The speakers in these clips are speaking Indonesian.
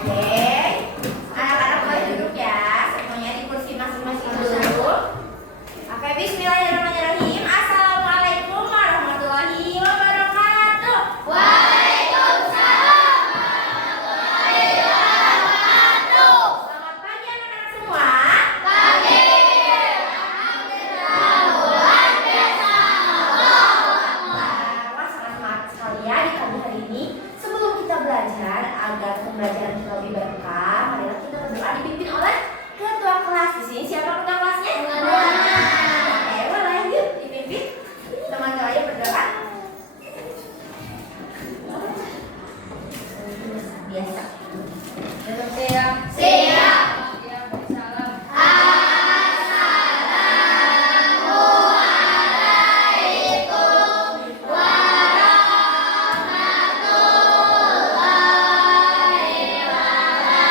Oke, anak-anak boleh duduk ya, semuanya di kursi masing-masing dulu. Oke, bismillahirrahmanirrahim. Assalamualaikum warahmatullahi wabarakatuh. Waalaikumsalam warahmatullahi wabarakatuh. Selamat pagi anak-anak semua. Pagi. Alhamdulillah luar biasa. Allahu Akbar. Wah, sangat semangat sekali ya di pagi hari ini. Sebelum kita belajar, agar pembelajaran kita lebih berkah, marilah kita berdoa dipimpin oleh ketua kelas. Di sini siapa ketua kelasnya? Oke, boleh yuk dipimpin. Teman-teman aja berdoa. Biasa. Siap. Siap. Assalamualaikum warahmatullahi wabarakatuh.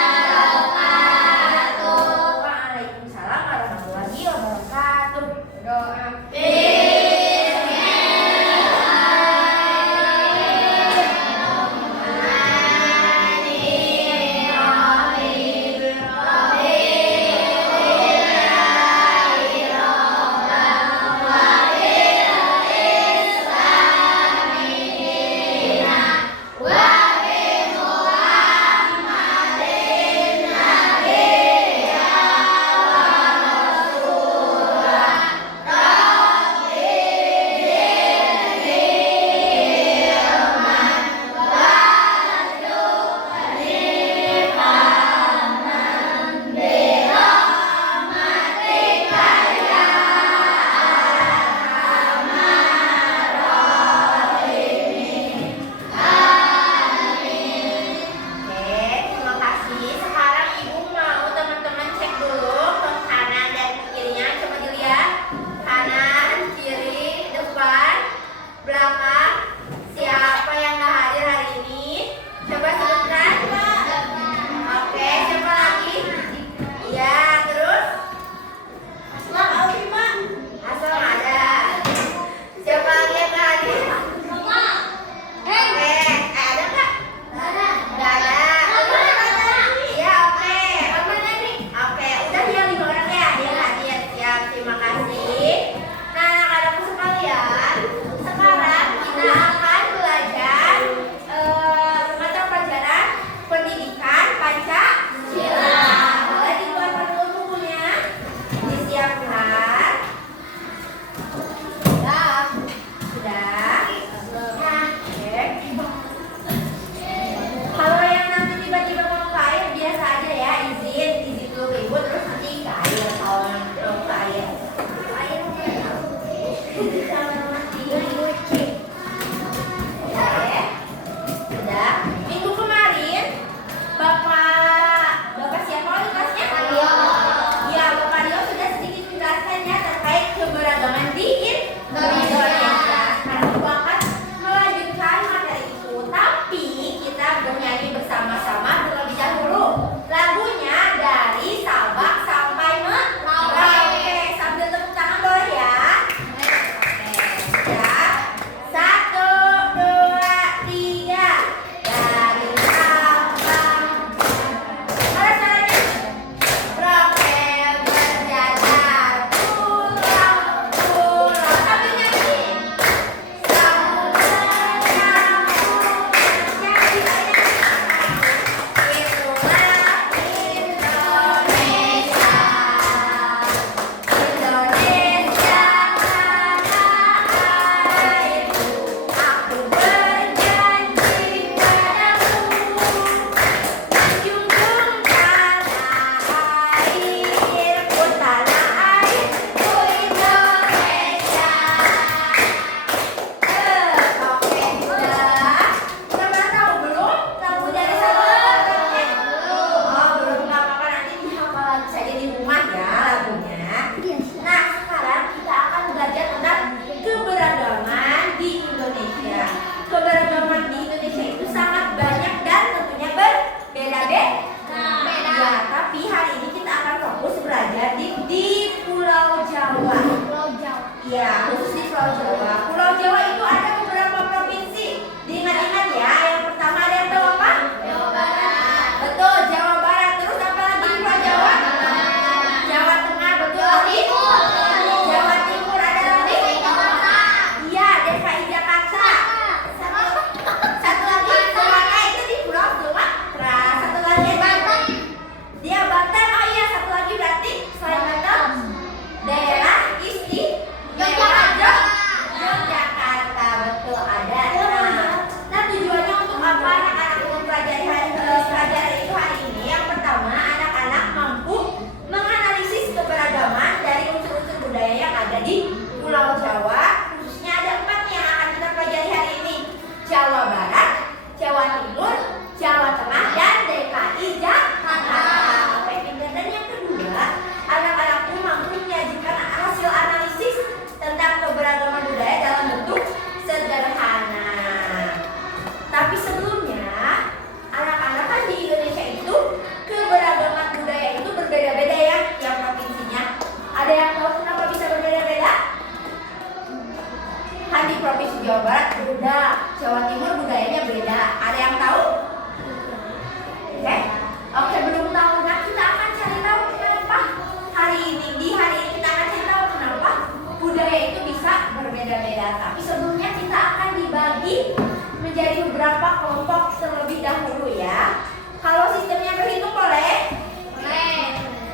Tapi sebelumnya kita akan dibagi menjadi beberapa kelompok terlebih dahulu ya. Kalau sistemnya berhitung boleh? Boleh.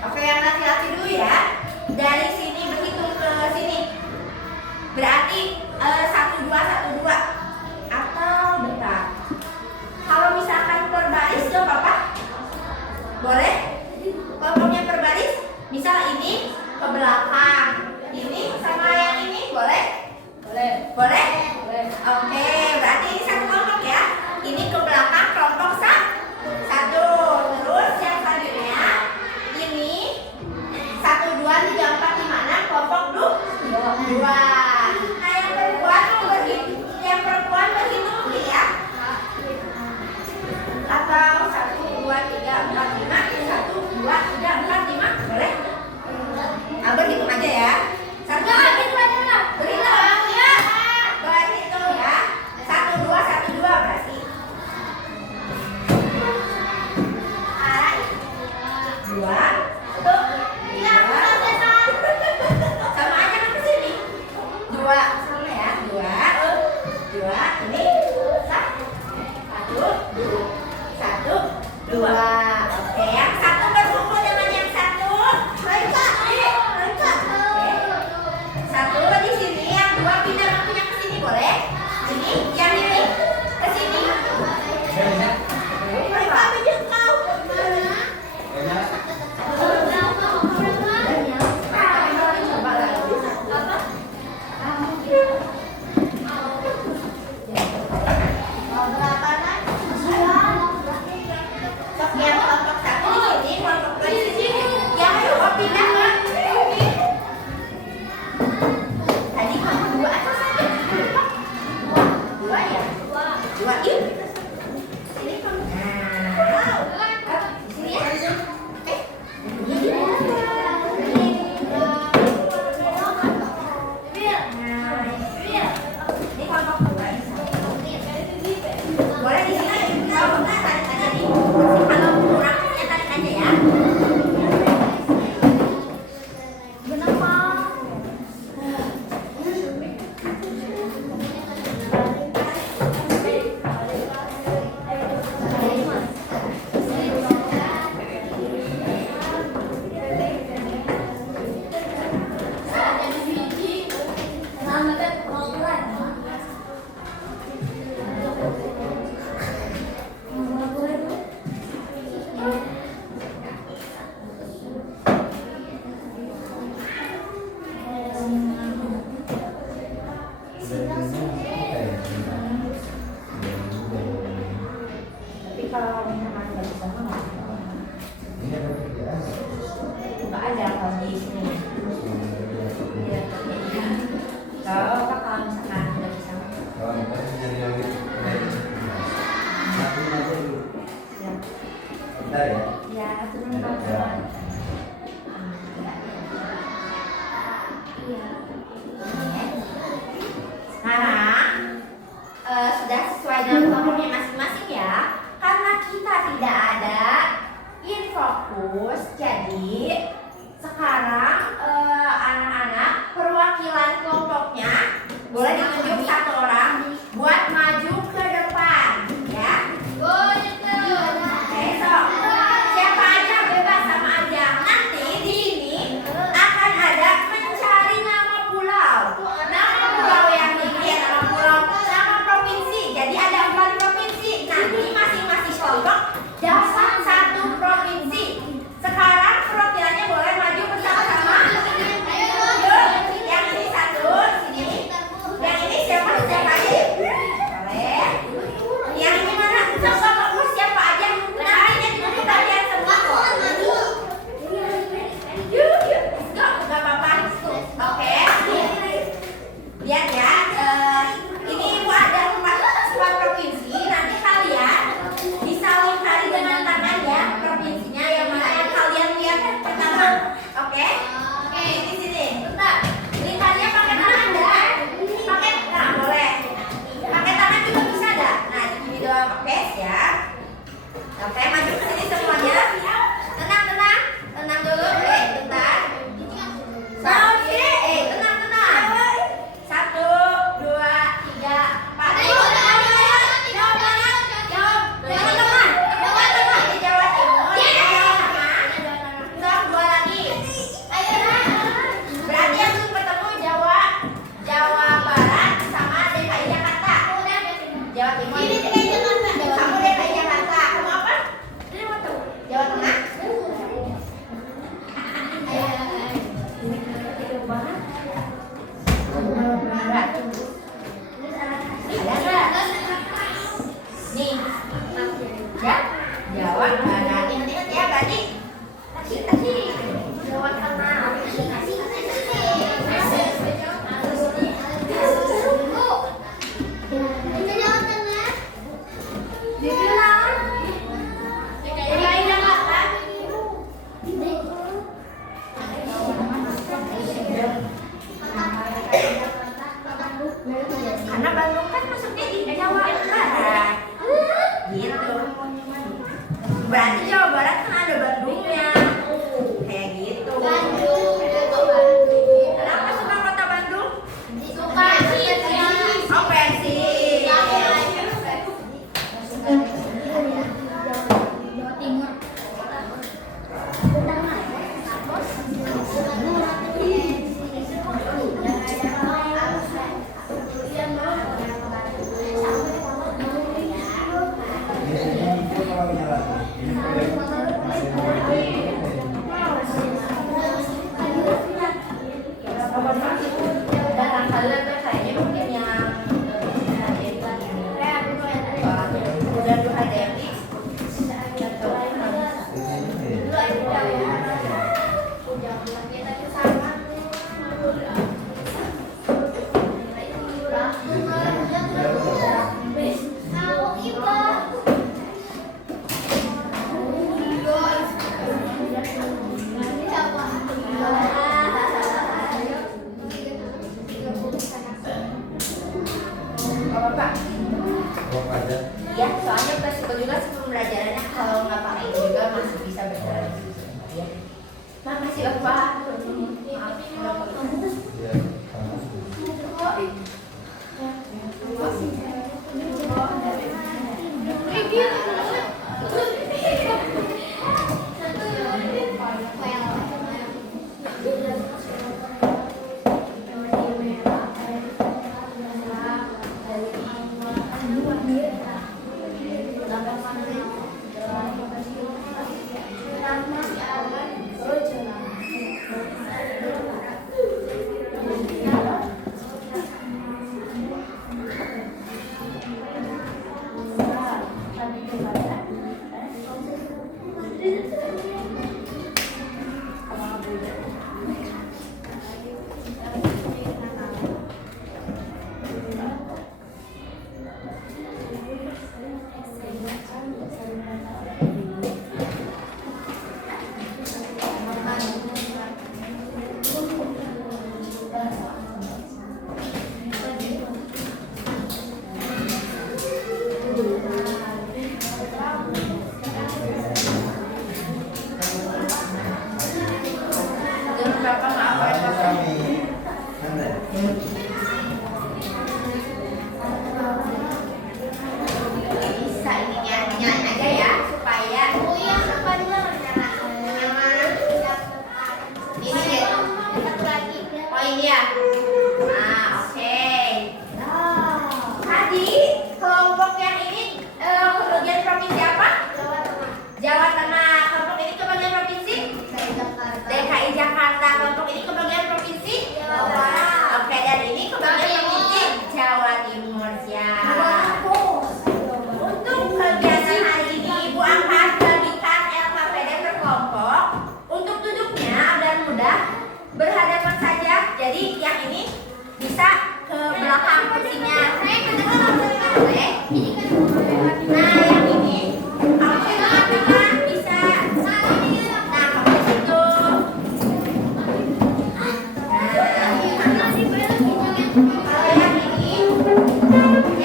Oke, yang laki-laki dulu ya. Dari sini berhitung ke sini. Berarti 1 2 1 2. Atau bentar. Kalau misalkan per baris gak apa-apa? Boleh? Kelompoknya per baris. Misal ini ke belakang. Ini sama yang ini boleh? Boleh. Boleh? Boleh. Oke, berarti ini satu kelompok ya. Ini ke belakang kelompok satu. Terus yang selanjutnya ini 1 2 3 4 5 6 kelompok dua. Nah yang perempuan mau berhitung, yang perempuan berhitung mungkin ya. Atau 1 2 3 4 5 1 2 3 4 5 boleh? Berhitung aja ya. Satu berhitung ya. Berhitung ya. 1 2 1 2 berarti. Dua, satu, sama aja kan kesini. Dua sama ya. Dua. Ini satu, dua. Oke, yang satu berkumpul dengan yang satu. Satu di sini, yang dua pindah waktunya ke sini boleh? Ini, yang ini ke sini. Mereka pindah kau. Coba lagi. Sok yang kelompok satu di sini, kelompok dua di sini. Yang dua pindah ke sini. Tadi kamu dua atau satu? Dua ya? Dua yuk. Sini kamu. Nah, di sini ya. Oke. Ini kelompok dua. Boleh di sini. Kalau enggak tarik aja nih. Kalau kurang ya tarik aja ya. Tapi kalau misalkan nggak bisa mah buka aja kalau di sini. Iya. Kalau misalkan nggak bisa mah. Ya, turun kawan. Iya. Sekarang sudah sesuai dengan kelompoknya masing-masing ya. Karena kita tidak ada infokus, jadi sekarang anak-anak perwakilan kelompoknya boleh ditunjuk satu orang buat maju ke depan, ya. Besok siapa aja bebas sama aja. Nanti di sini akan ada mencari nama pulau. Nama pulau yang dipilih adalah pulau, nama provinsi. Jadi ada 4 provinsi. Nanti masing-masing kelompok dapat 1 provinsi. Sekarang perwakilan Berarti Jawa Barat kan ada Bandungnya. Kayak gitu. Bandung. Kenapa suka kota Bandung? Suka sih. Oh, Persib. Jawa Timur. Dan kalian tuh kayaknya mungkin yang udah 2 HDMI. Bapak. Ya, soalnya fleksibel juga sih pembelajarannya, kalau nggak pakai ini juga masih bisa berjalan. Ya. Makasih Bapak. Bapak maaf. Bisa ininya nyalain aja ya supaya yang mana? Ini ya. Oh ini ya. Nah, oke. Tadi kelompok yang ini kebagian provinsi apa? Jawa Tengah. Kelompok ini kebagian provinsi? DKI Jakarta. Kelompok ini kebagian provinsi? Jawa Barat. Oke, dan ini kebagian provinsi Jawa Timur. Siap. Untuk kegiatan hari ini, Ibu akan bagikan LKPD per kelompok. Untuk duduknya agar mudah berhadapan saja. Jadi yang ini bisa ke belakang kursinya. Boleh? Nah, yang ini aku tengah-tengah bisa. Nah, kamu di situ. Kalau yang ini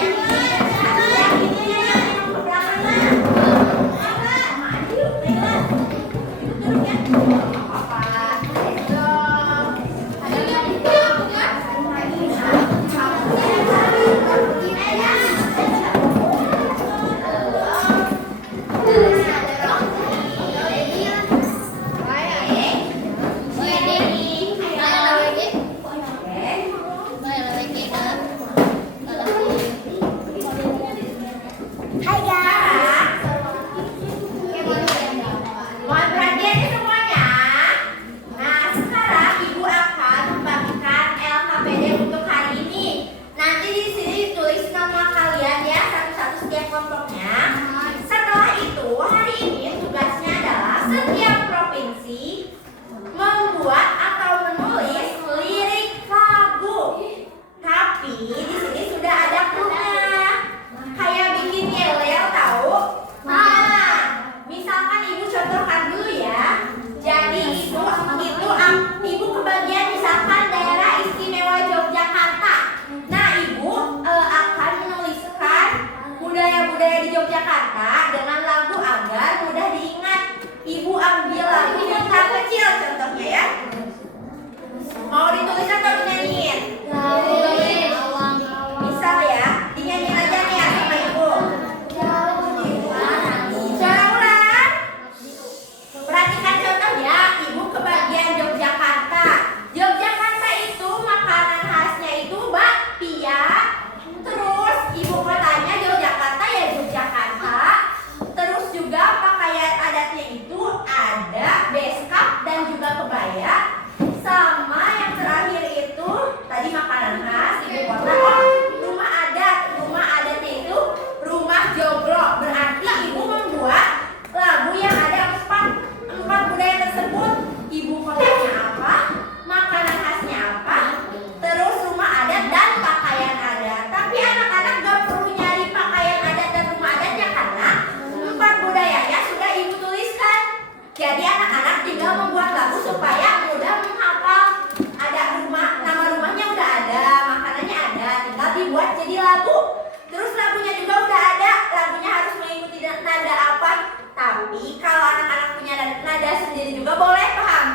yang ke belakang. Sama aja yuk, Nela. Duduk ya. Apa-apa. Hai guys. Mohon perhatiannya semuanya. Nah, sekarang Ibu akan membagikan LKPD untuk hari ini. Nanti di sini tulis nama kalian ya, satu-satu setiap kelompoknya. Setelah itu, hari ini tugasnya adalah setiap provinsi membuat atau menulis lirik lagu. Tapi di sini sudah ada cluenya. Kayak bikin yel-yel tahu? Nah, misalkan Ibu contohkan dulu ya. Jadi itu Ibu kebagian misalkan daerah istimewa Yogyakarta. Nah, Ibu akan menuliskan budaya-budaya di Yogyakarta dengan lagu agar mudah diingat. boleh, paham?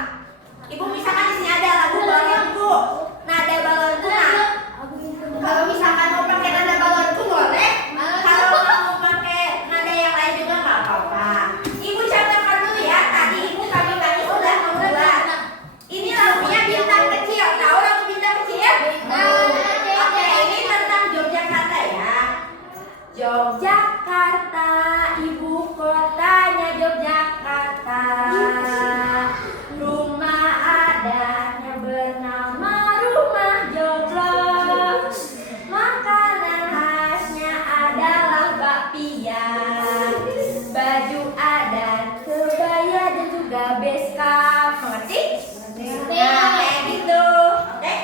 Ibu misalkan di sini ada lagu balonku, nada balonku. Nah, kalau misalkan mau pakai nada balonku boleh. Kalau mau pakai nada yang lain juga nggak apa-apa. Ibu contohkan dulu ya. Tadi ibu kami sudah membuat. Ini lagunya Bintang Kecil. Tahu lagu Bintang Kecil? Oke, ini tentang Yogyakarta ya. Yogyakarta, ibu kotanya Yogyakarta. Rumah adatnya bernama Rumah Joglo. Makanan khasnya adalah bakpia. Baju adat, kebaya dan juga beskap. Mengerti? Nah, kayak gitu. Oke?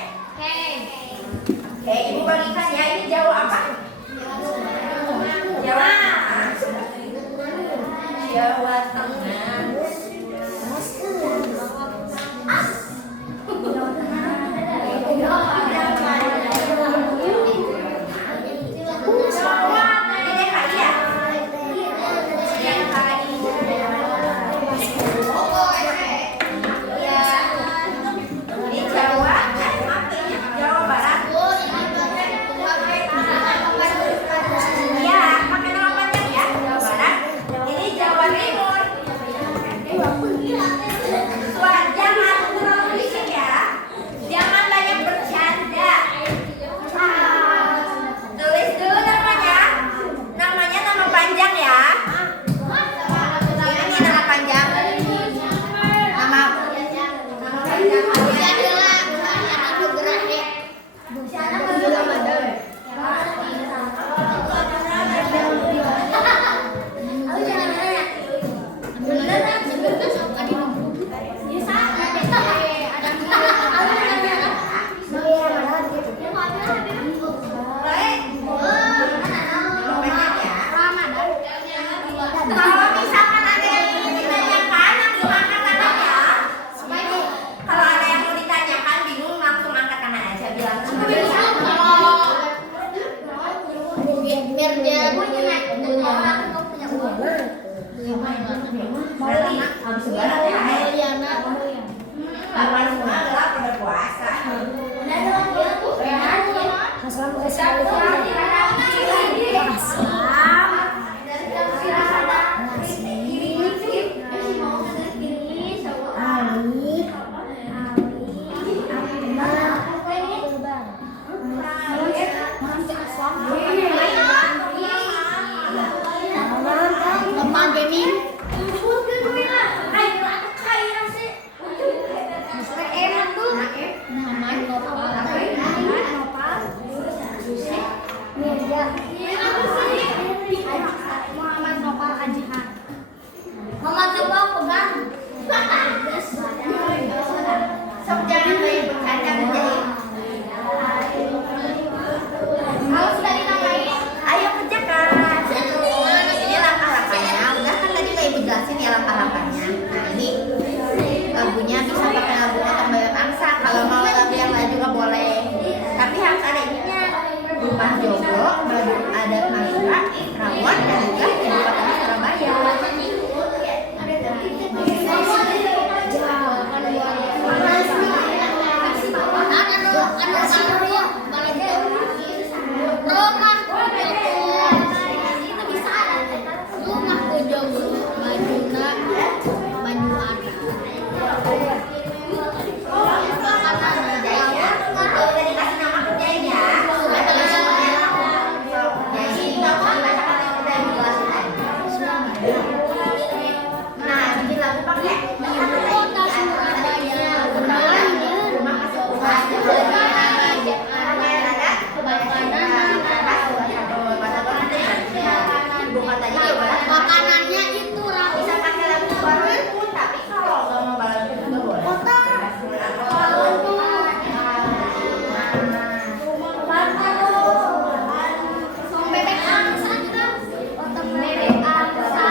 Oke, ibu bagikan ya. Ini Jawa apa? Jawa Jawa Tengah. Rumah Joglo, baju adat Madura, Rawon, dan juga ibu kotanya Surabaya. Makanannya itu bisa pakai lagu balon pun, tapi kalau nggak mau balon pun juga boleh. Bebek angsa juga. Bebek angsa.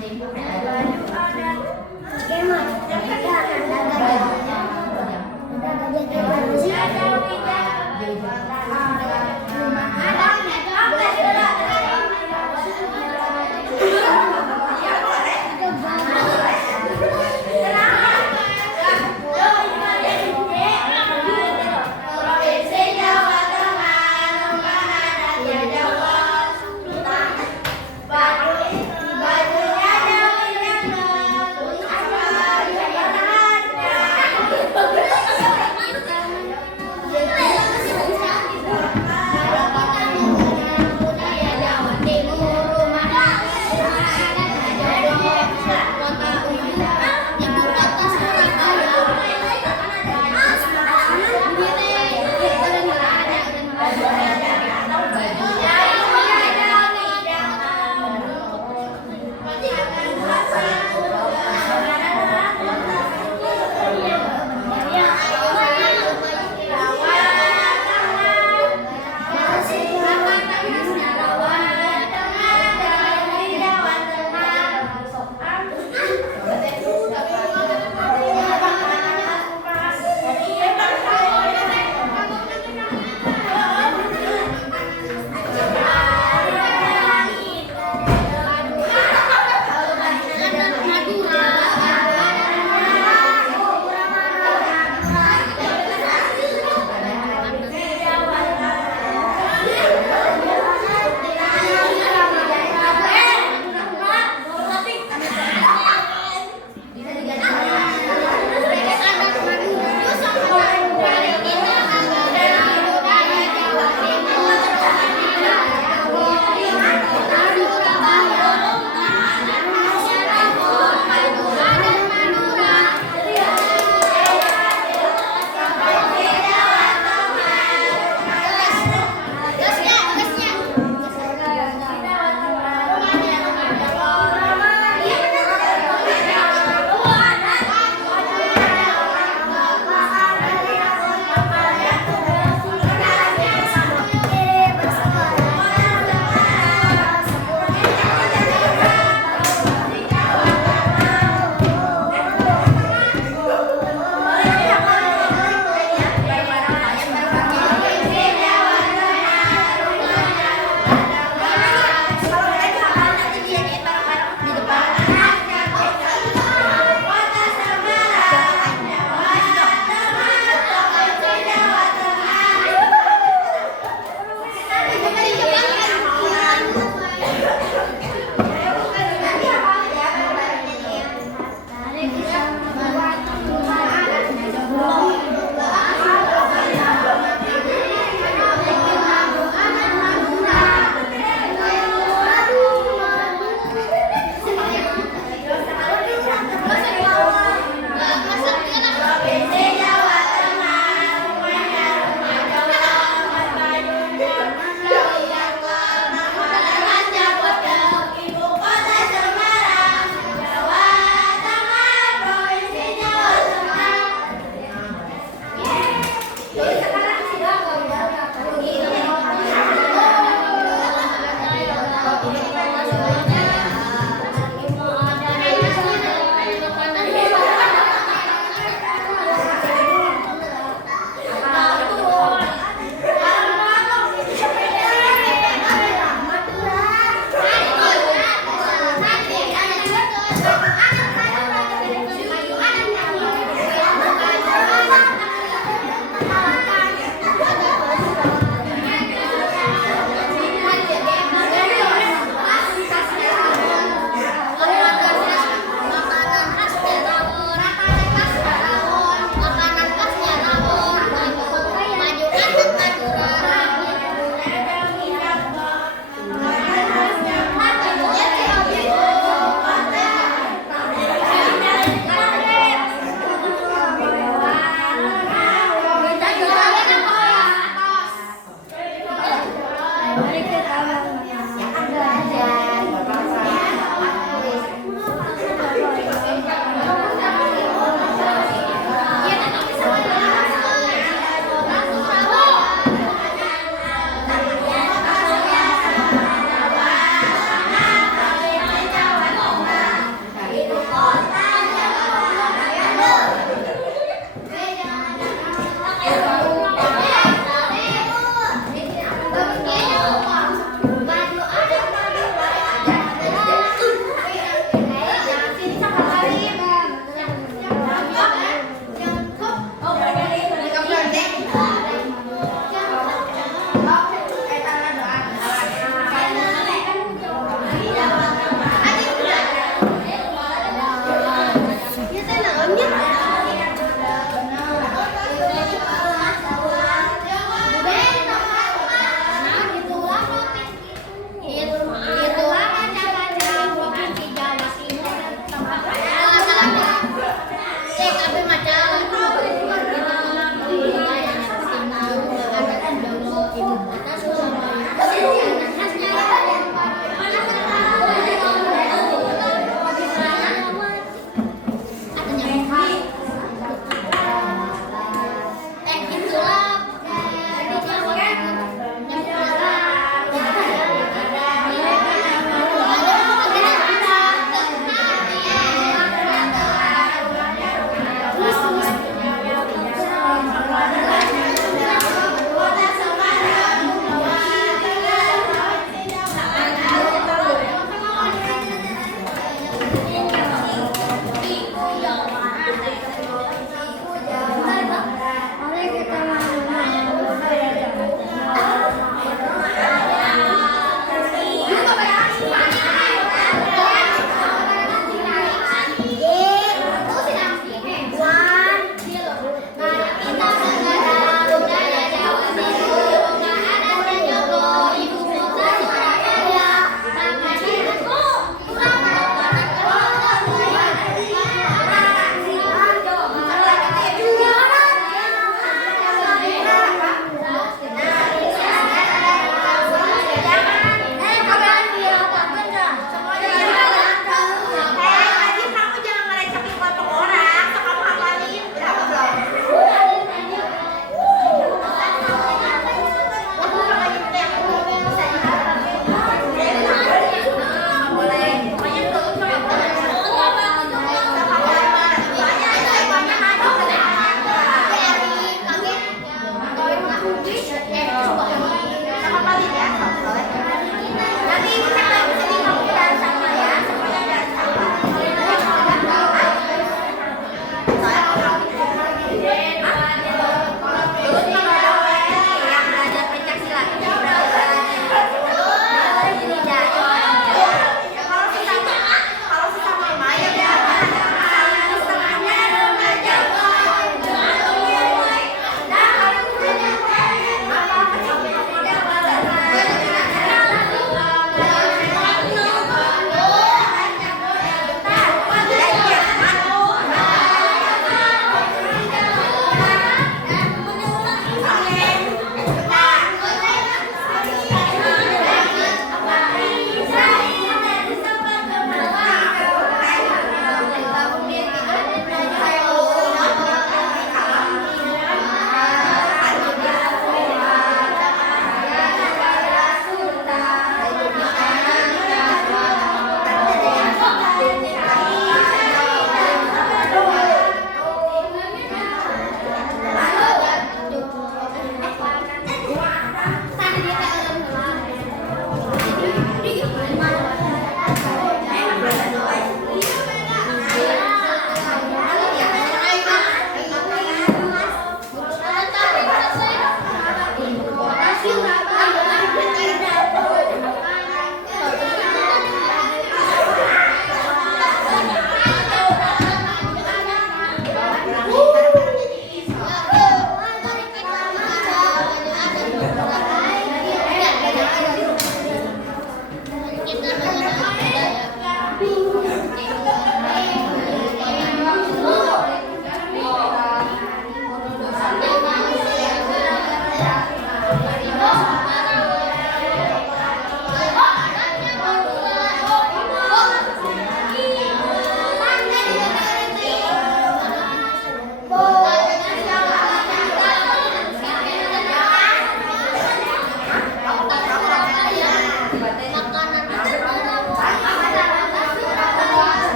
Baju ada. Kemar.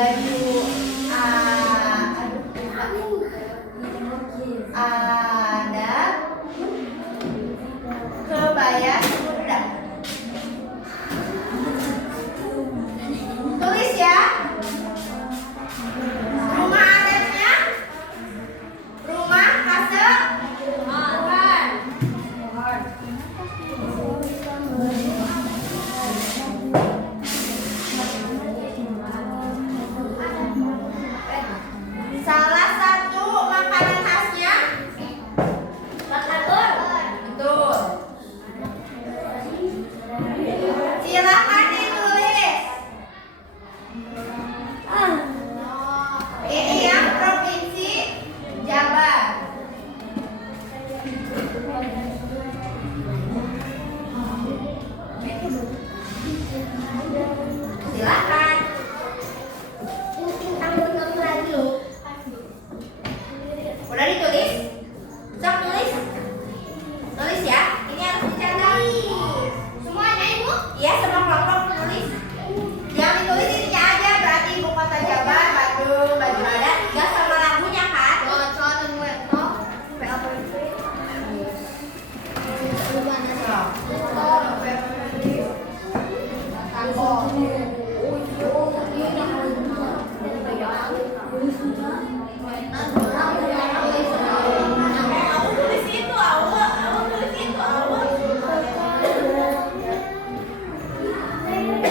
baju ada kebaya kuda. Tulis ya. Rumah adatnya rumah khase pohon. Salah satu makanan khasnya batagor. Betul. Silakan ditulis. Ini yang provinsi Jabar. Silakan. Udah ditulis? Sok tulis. Tulis ya. Ini harus dicatat. Semuanya Ibu? Iya, semua kelompok tulis. Yang ditulis ininya aja, berarti ibu kota Jabar, Bandung, baju adat, gak sama lagunya kan?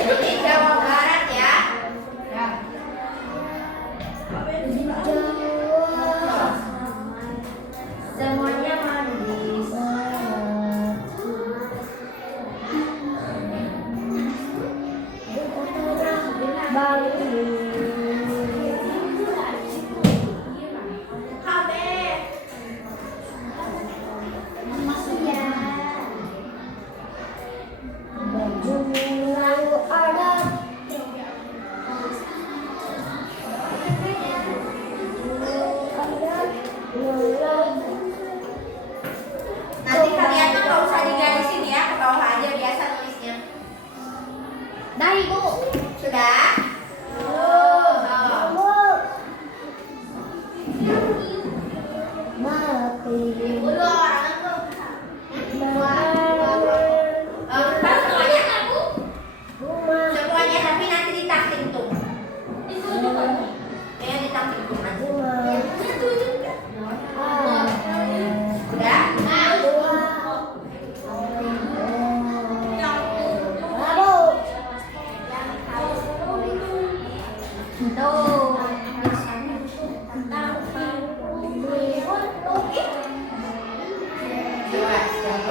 Ini Jawa Barat ya. Semuanya manis. Nanti kalian tuh nggak usah digarisin ya, ke bawah aja biasa tulisnya. Dah Ibu. Sudah? Semuanya tapi nanti ditakting tuh. Ya ditakting tuh nanti. Udah?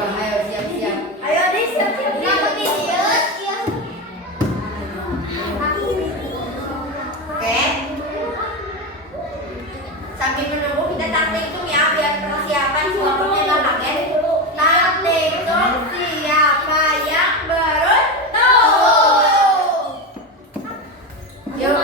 Ayo siap-siap. Ayo deh siap-siap. Oke. Sambil menunggu kita takting ya biar persiapan suaranya nggak kaget. Takting siapa yang beruntung? Yuk.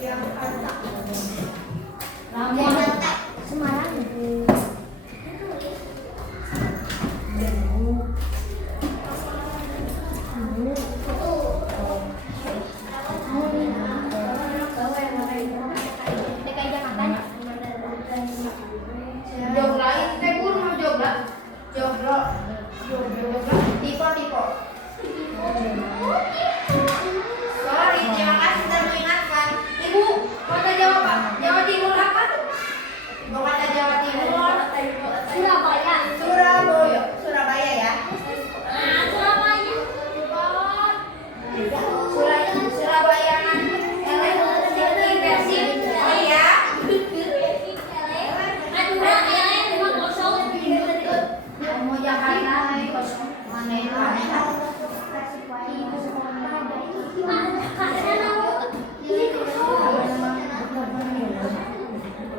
Jakarta. Semarang. DKI Jakarta. Jogla itu pun mau jogla. Joglo. Tipo. Sorry, terima kasih sudah mengingatkan. Ibu, kota Jawa Pak. Jawa Timur apa? Ibu kota Jawa Timur. Surabaya. Surabaya ya. Surabaya. Surabaya kan. Versi. Oh iya. Mau Jakarta.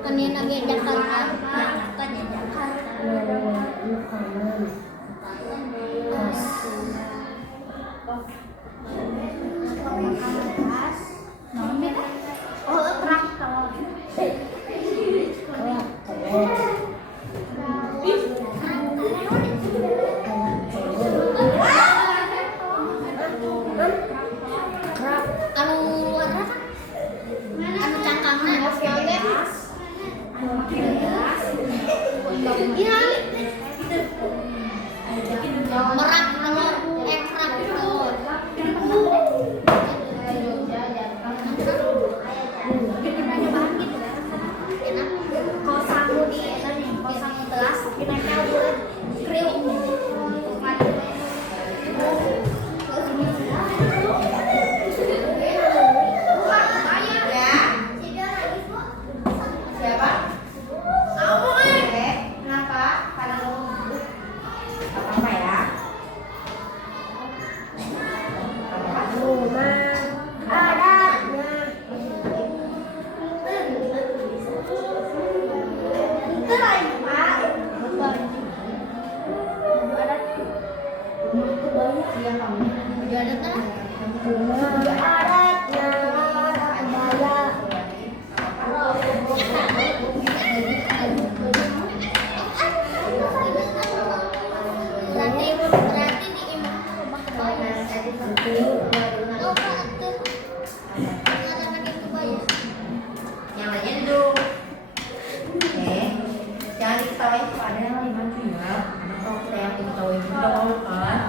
Kanina lagi Jakarta. Kanina Jakarta. Oh, terang kalau. Anu luar anu cangkangna merak telur kerak telur enak kosanmu di kosanmu telas pinapel kriuk Siapa? Kamu kenapa? Apa ya? Berarti di imam rumah kebaya. Oh, tuh. Anak itu kebaya. Yang lainnya duduk. Oke. Jangan diketawain pada lima juga. Karena kalau kita yang diketawain juga mau kan.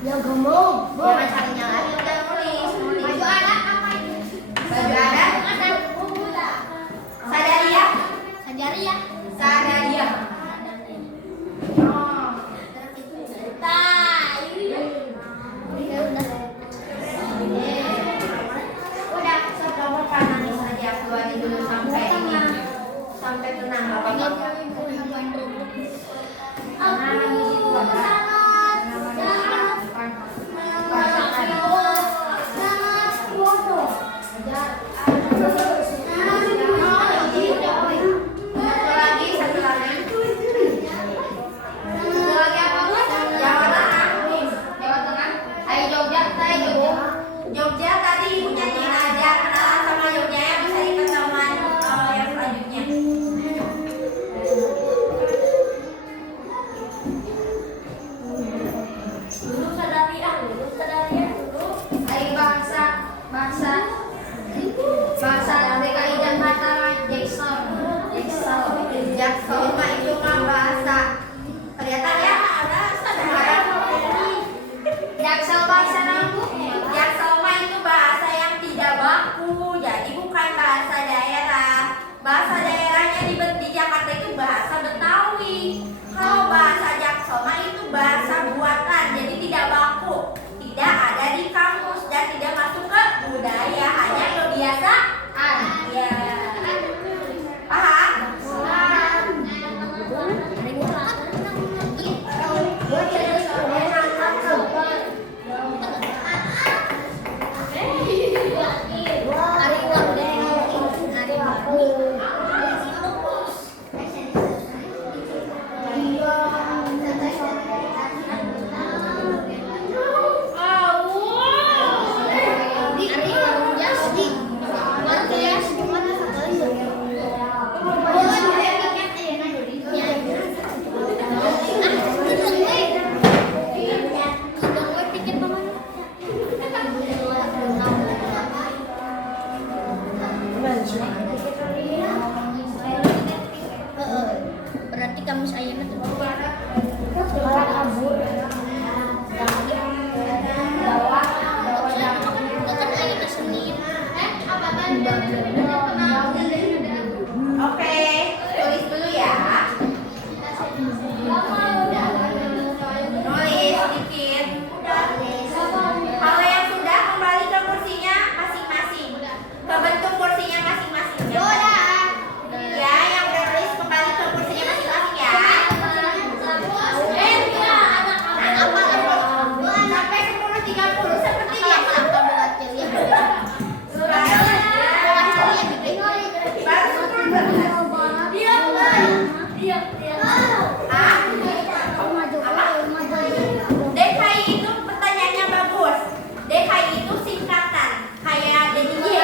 Ya gemuk. Jangan saling nyalahin udah nulis. Baju adat apa ini? Baju adat. Sadaria. Sajaria. Sadaria. Oh. Ya udah. Udah, coba nangis aja keluarin dulu sampai ini. Sampai tenang apa apa. Nangis itu apa? Satu lagi. Jawa Tengah. Ayo Jogja, saya Jogja. Jogja tadi ibu nyanyi aja kenalan sama Jogja ya, bisa diketahuan yang selanjutnya. Dulu Sadaria dulu. Ayo bahasa DKI Jakarta Jackson mah itu mah bahasa. Kelihatan ya ada Sadara. Jaksel bahasa namu. Jaksel mah itu bahasa yang tidak baku, jadi bukan bahasa daerah. Bahasa daerahnya di Jakarta itu bahasa Betawi. Kalau bahasa Jaksel mah itu bahasa buatan, jadi tidak baku, tidak ada di kamus dan tidak masuk ke budaya, hanya kebiasaan. Ya. Paham? Berarti Kamis Ayeuna tuh. Kan Ayeuna Senin. Oke, tulis dulu ya. Nulis sedikit. Kalau yang sudah kembali ke kursinya masing-masing. Ke bentuk kursinya masing-masing. Ya, yang udah nulis kembali ke kursinya masing-masing ya. Sampai 10.30 seperti biasa. DKI itu pertanyaannya bagus. DKI itu singkatan kayak DIY.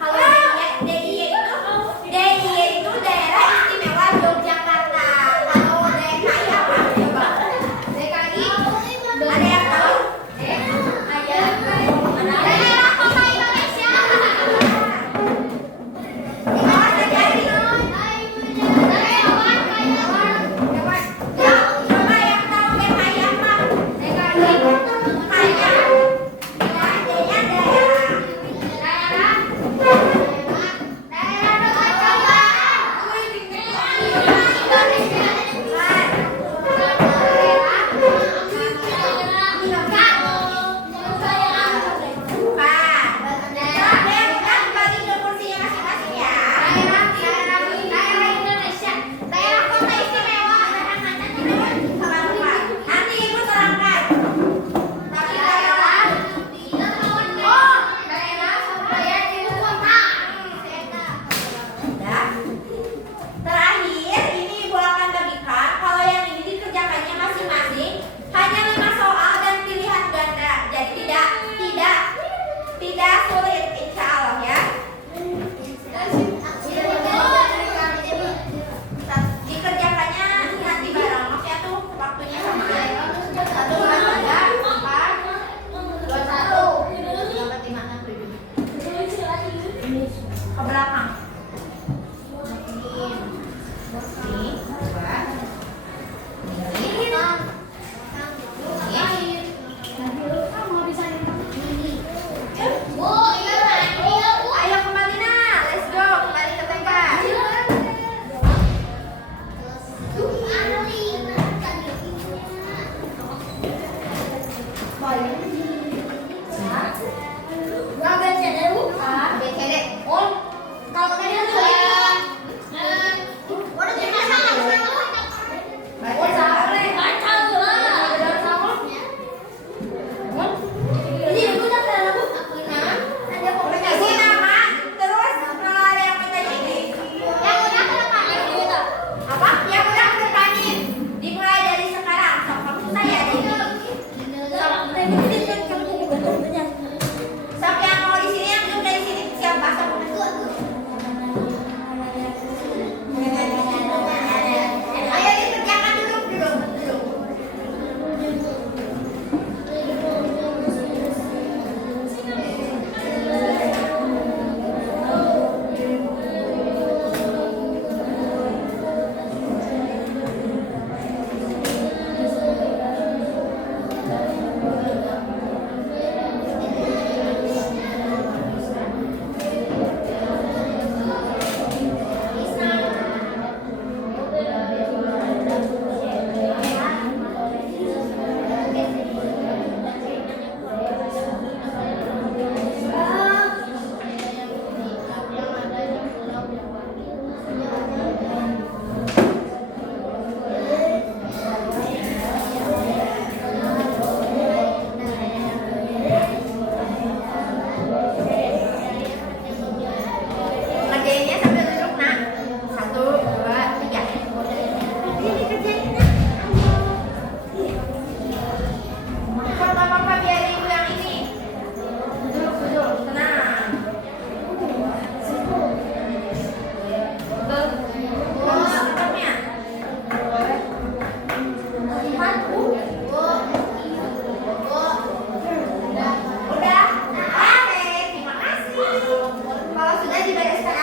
Kalau DIY itu Daerah Istimewa Yogyakarta. Kalau DKI apa? Coba. DKI ada yang tahu? Daerah Kota Indonesia. Coba yang tahu DKI apa? DKI kayak D-nya nanti ibu terangkan. Tapi terakhir ini ibu akan bagikan. Kalau yang ini dikerjakannya masing-masing hanya 5 soal dan pilihan ganda. Jadi tidak sulit insya Allah ya. Dikerjakannya nanti bareng. Maksudnya tuh waktunya sama. 1, 2, 3, 4, 2, 1, 5, 6, 7. Ke belakang. Ini, 2. Ayo kembali nah, let's go, kembali ke tempat. Isi nama, terus kalau ada yang bertanya ini. Apa? Yang udah bertanya. Dimulai dari sekarang. Sok kamu saya ada ini. Sok yang mau di sini, yang belum dari sini siapa? Sok. Ayo dikerjakan dulu. Ngerjainnya sambil duduk nak. 1, 2, 3. Ini kerjain nak. Apa biar ibu yang ini. Duduk, tenang. Lengkapnya. Udah? Oke, terima kasih. Kalau sudah dibereskan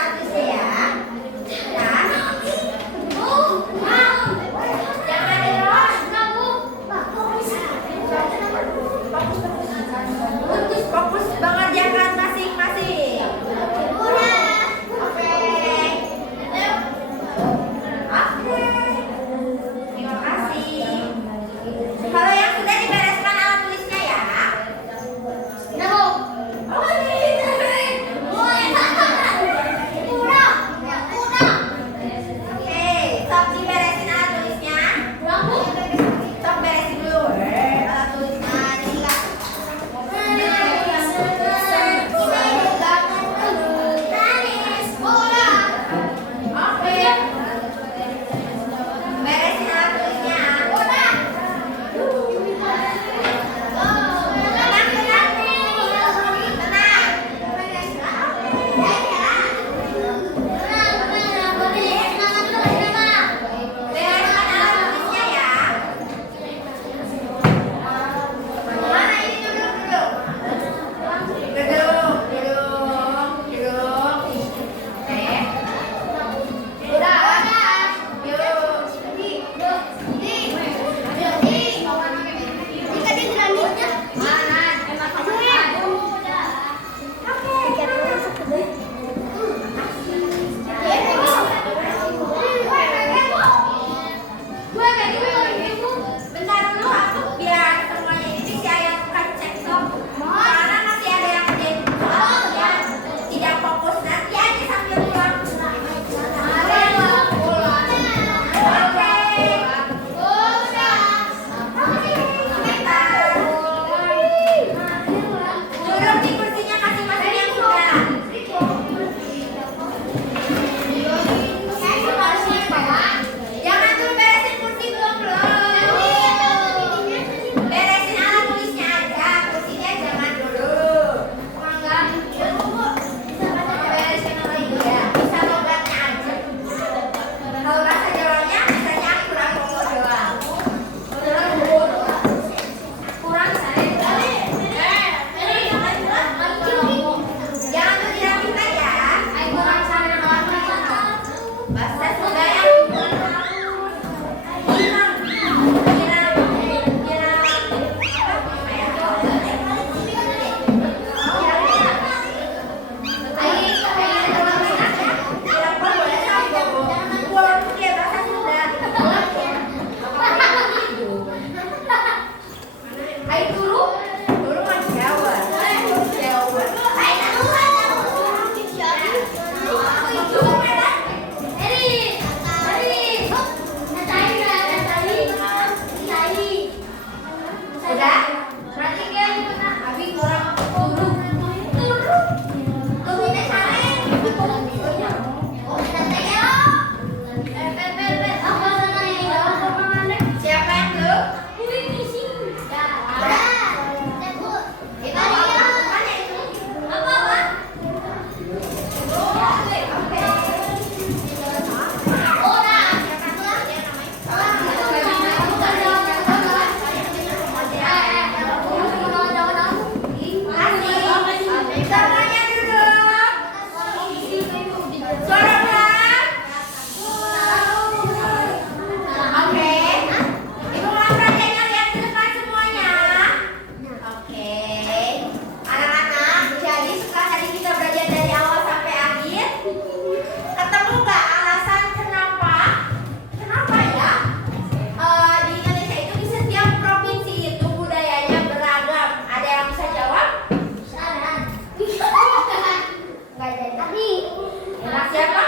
Anak siapa?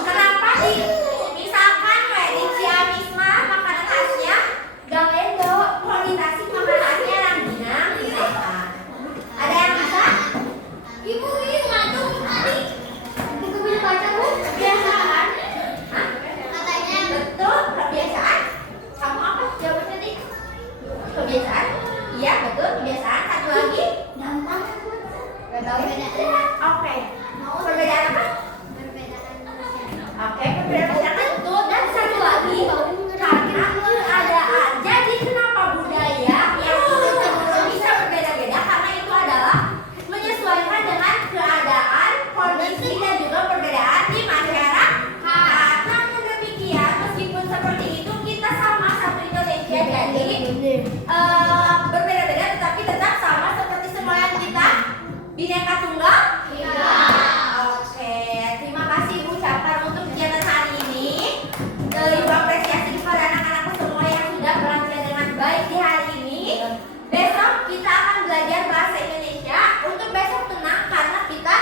Kenapa sih? Misalkan di Ciamisma makanan khasnya Galendo, kalau di Tasik makanan khasnya Rangginang, ada yang bisa? Ibu ini ngantuk tadi. Ibu bisa baca bu? Kebiasaan? Hah? Betul, kebiasaan. Kamu apa jawabannya tadi? Kebiasaan? Iya betul, kebiasaan. Satu lagi? Gampang. Oke. Perbedaan apa? Oke, perbedaan masyarakat betul. Dan satu lagi, karena keadaan. Jadi kenapa budaya yang turun-temurun bisa berbeda-beda? Karena itu adalah menyesuaikan dengan keadaan, kondisi dan juga perbedaan di masyarakat. Namun demikian, meskipun seperti itu kita sama satu Indonesia, jadi berbeda-beda tetapi tetap sama seperti semuanya kita. Bineka Tunggal Ika. Oke, terima kasih Bu Capar untuk kegiatan hari ini. Ibu apresiasi kepada anak-anakku semua yang sudah belajar dengan baik di hari ini. Besok kita akan belajar bahasa Indonesia. Untuk besok tenang karena kita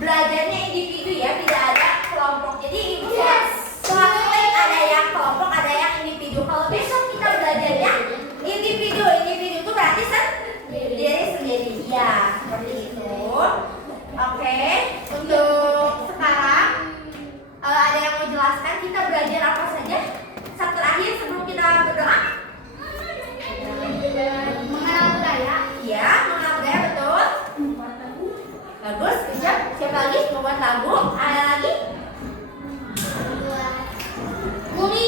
belajarnya individu ya, tidak ada kelompok. Jadi Ibu selain ada yang kelompok, ada yang individu. Kalau besok kita belajarnya individu itu berarti sendiri. Ya, seperti itu. Oke, untuk sekarang ada yang mau jelaskan kita belajar apa saja? Satu terakhir sebelum kita berdoa. Mengenal budaya. Iya, mengenal budaya betul. Bagus, kejap. Siapa lagi membuat lagu? Ada lagi? Umi.